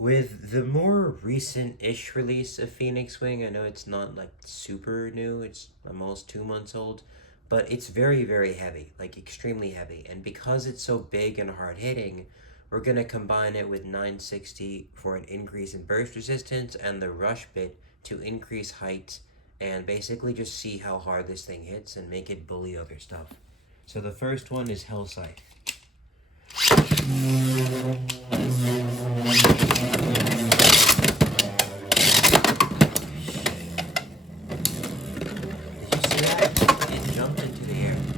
With the more recent-ish release of PheonixWIng, I know it's not like super new, it's almost 2 months old, but it's very, very heavy, like extremely heavy. And because it's so big and hard-hitting, we're gonna combine it with 960 for an increase in burst resistance and the rush bit to increase height and basically just see how hard this thing hits and make it bully other stuff. So the first one is Hell Scythe.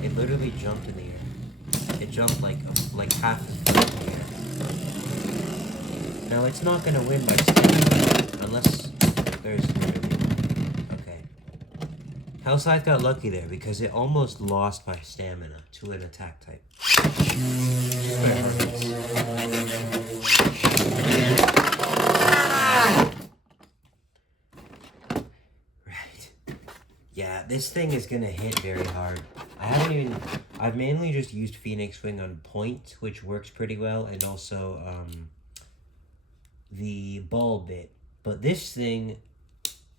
It literally jumped in the air. It jumped like half a foot in the air. Now it's not gonna win by stamina unless there's okay. Hellscythe got lucky there because it almost lost by stamina to an attack type. Right. Yeah, this thing is gonna hit very hard. I've mainly just used PheonixWIng on point, which works pretty well, and also the ball bit. But this thing,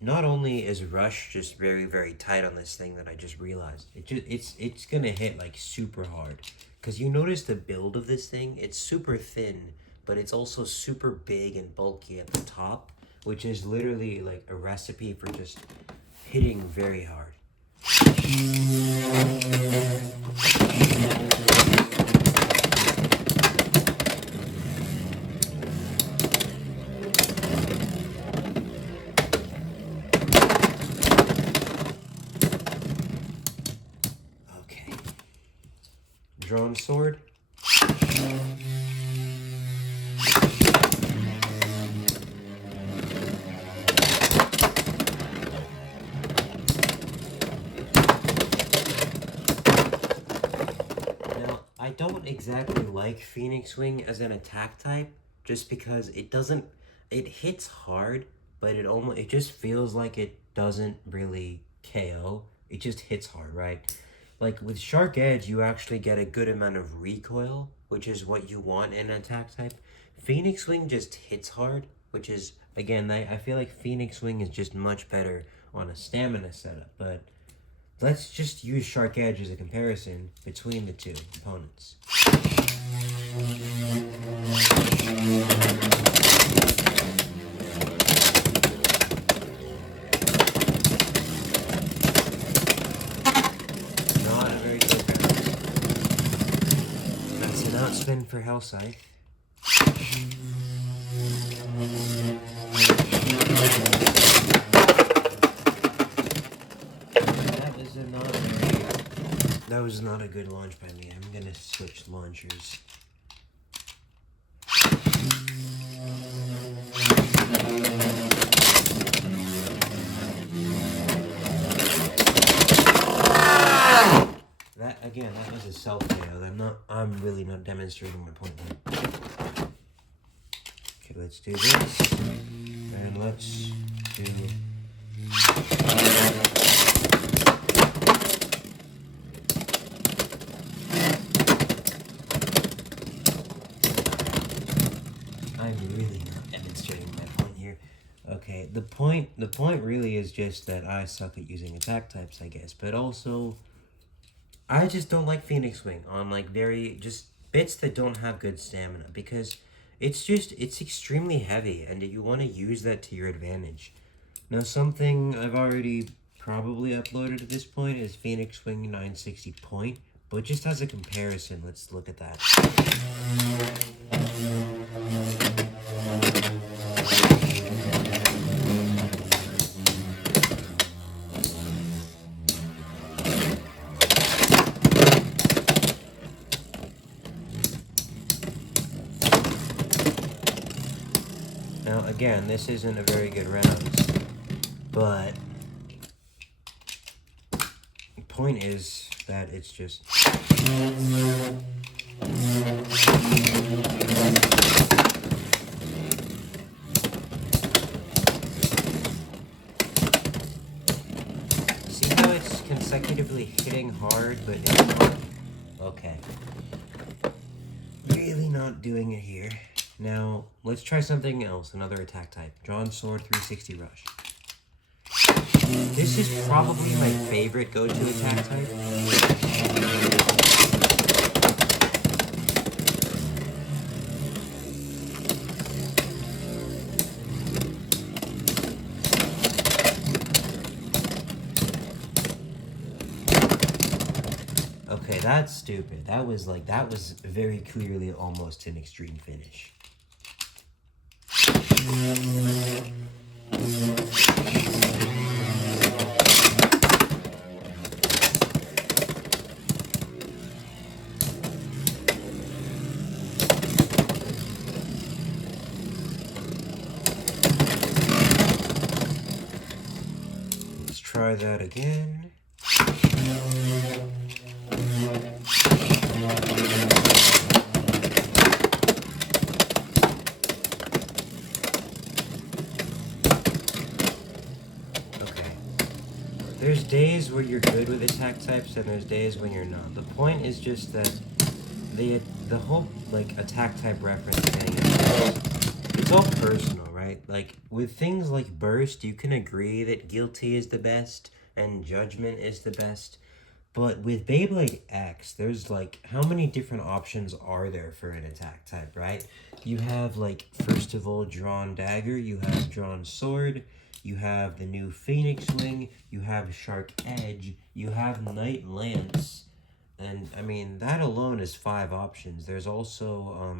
not only is rush just very, very tight on this thing that I just realized, it's gonna hit like super hard. Cause you notice the build of this thing, it's super thin, but it's also super big and bulky at the top, which is literally like a recipe for just hitting very hard. Okay. Drawn sword. I don't exactly like PheonixWIng as an attack type, just because it hits hard, but it just feels like it doesn't really KO. It just hits hard, right? Like with Shark Edge, you actually get a good amount of recoil, which is what you want in an attack type. PheonixWIng just hits hard, which is, again, I feel like PheonixWIng is just much better on a stamina setup, but let's just use Shark Edge as a comparison between the two opponents. Not a very good round. That's an outspin for Hellscythe. That was not a good launch by me. I'm gonna switch launchers. That was a self-KO. I'm really not demonstrating my point here. Okay, let's do this. And let's do... I'm really not demonstrating my point here. Okay, the point really is just that I suck at using attack types, I guess. But also, I just don't like PheonixWIng on like just bits that don't have good stamina, because it's extremely heavy and you want to use that to your advantage. Now, something I've already probably uploaded at this point is PheonixWIng 960 point, but just as a comparison, let's look at that. Now, again, this isn't a very good round, but the point is that it's just... See how it's consecutively hitting hard, but it's... Okay. Really not doing it here. Now, let's try something else, another attack type. Drawn Sword 360 Rush. This is probably my favorite go-to attack type. Okay, that's stupid. That was very clearly almost an extreme finish. Let's try that again. There's days where you're good with attack types, and there's days when you're not. The point is just that the whole like attack type reference thing, it's all personal, right? Like with things like burst, you can agree that guilty is the best and judgment is the best. But with Beyblade X, there's like, how many different options are there for an attack type, right? You have like, first of all, drawn dagger, you have drawn sword, you have the new PheonixWIng, you have Shark Edge, you have Knight Lance, and I mean, that alone is 5 options. There's also,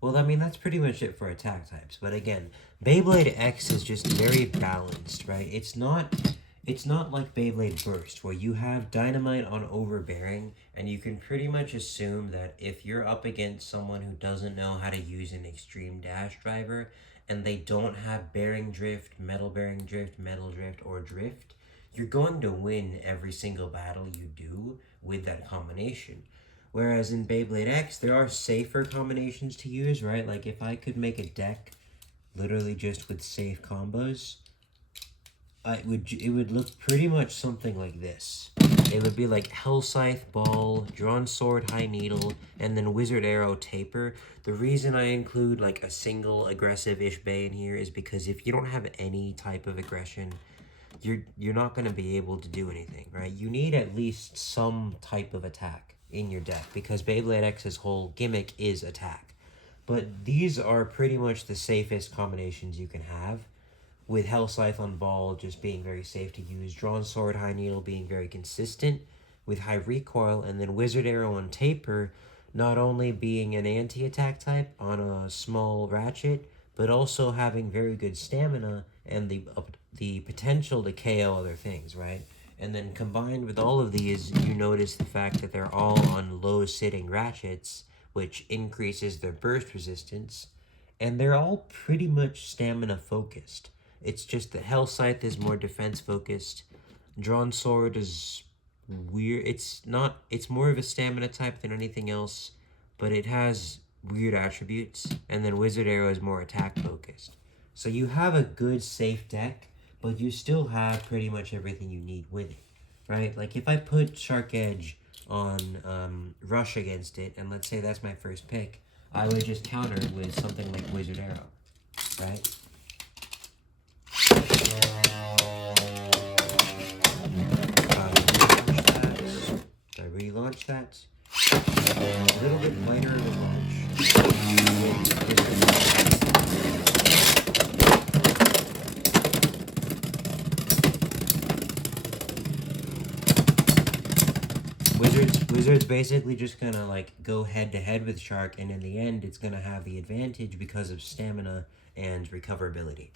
well, I mean, that's pretty much it for attack types. But again, Beyblade X is just very balanced, right? It's not like Beyblade Burst, where you have Dynamite on Overbearing, and you can pretty much assume that if you're up against someone who doesn't know how to use an extreme dash driver, and they don't have bearing drift, metal drift, or drift, you're going to win every single battle you do with that combination. Whereas in Beyblade X, there are safer combinations to use, right? Like if I could make a deck literally just with safe combos, it would look pretty much something like this. It would be like Hell Scythe Ball, Drawn Sword High Needle, and then Wizard Arrow Taper. The reason I include like a single aggressive-ish bay in here is because if you don't have any type of aggression, you're not going to be able to do anything, right? You need at least some type of attack in your deck, because Beyblade X's whole gimmick is attack. But these are pretty much the safest combinations you can have, with Hell Scythe on Ball just being very safe to use, Drawn Sword High Needle being very consistent with high recoil, and then Wizard Arrow on Taper not only being an anti-attack type on a small ratchet, but also having very good stamina and the potential to KO other things, right? And then combined with all of these, you notice the fact that they're all on low-sitting ratchets, which increases their burst resistance, and they're all pretty much stamina-focused. It's just that Hell Scythe is more defense-focused. Drawn Sword is weird. It's more of a stamina type than anything else, but it has weird attributes. And then Wizard Arrow is more attack-focused. So you have a good, safe deck, but you still have pretty much everything you need with it, right? Like if I put Shark Edge on Rush against it, and let's say that's my first pick, I would just counter it with something like Wizard Arrow, right? I relaunch that. A little bit lighter of a launch. Wizard's basically just gonna like go head to head with Shark, and in the end it's gonna have the advantage because of stamina and recoverability.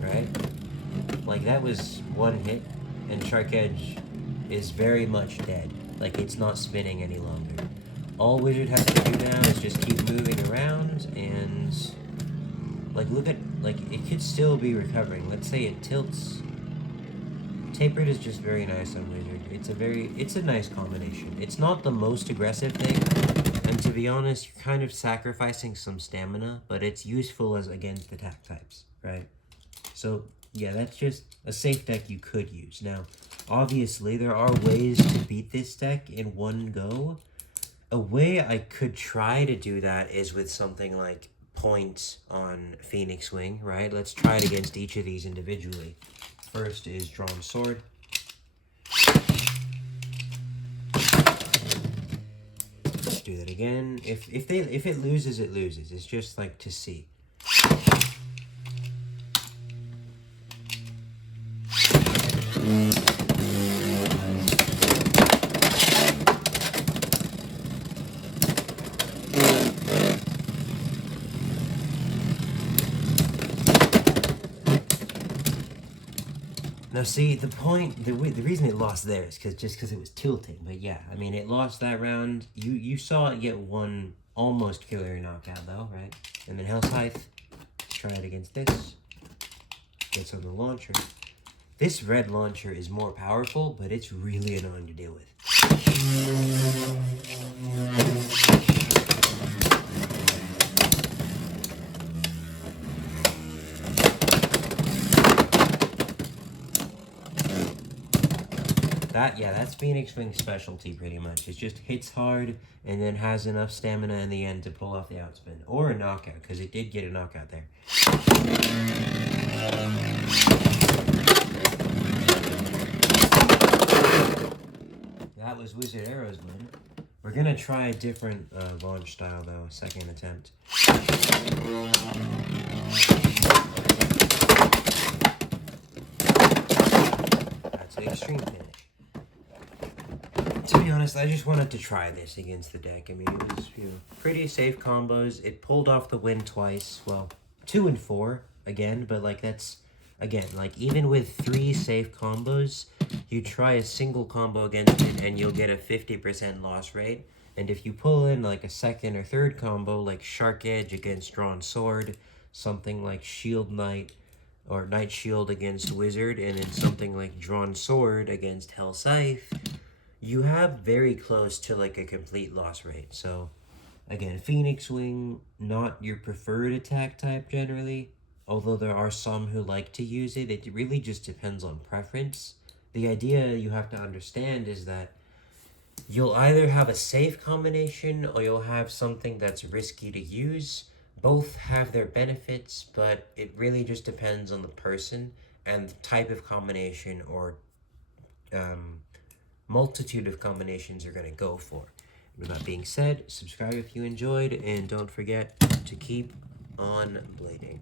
Right? Like that was one hit, and Shark Edge is very much dead. Like it's not spinning any longer. All Wizard has to do now is just keep moving around, and like look at, like it could still be recovering. Let's say it tilts. Tapered is just very nice on Wizard. It's a nice combination. It's not the most aggressive thing, and to be honest, you're kind of sacrificing some stamina, but it's useful as against attack types, right? So yeah, that's just a safe deck you could use. Now, obviously, there are ways to beat this deck in one go. A way I could try to do that is with something like points on PheonixWIng, right? Let's try it against each of these individually. First is drawn sword. Let's do that again. If it loses, it loses. It's just like to see. Now, see, the reason it lost there is because it was tilting. But yeah, I mean, it lost that round. You saw it get one almost killer knockout, though, right? And then Hellscythe, try it against this. Gets on the launcher. This red launcher is more powerful, but it's really annoying to deal with. That's PheonixWIng's specialty pretty much. It just hits hard and then has enough stamina in the end to pull off the outspin. Or a knockout, because it did get a knockout there. That was Wizard Arrow's win. We're gonna try a different launch style though, second attempt. That's the extreme finish. To be honest, I just wanted to try this against the deck. I mean, it was pretty safe combos. It pulled off the win twice. Well, 2 and 4 again, but like that's again like even with 3 safe combos, you try a single combo against it and you'll get a 50% loss rate. And if you pull in like a second or third combo like Shark Edge against Drawn Sword, something like Shield Knight or Knight Shield against Wizard, and then something like Drawn Sword against Hellscythe, you have very close to like a complete loss rate. So again, PheonixWIng, not your preferred attack type generally, although there are some who like to use it. It really just depends on preference. The idea you have to understand is that you'll either have a safe combination or you'll have something that's risky to use. Both have their benefits, but it really just depends on the person and the type of combination or multitude of combinations you're going to go for. With that being said, subscribe if you enjoyed, and don't forget to keep on blading.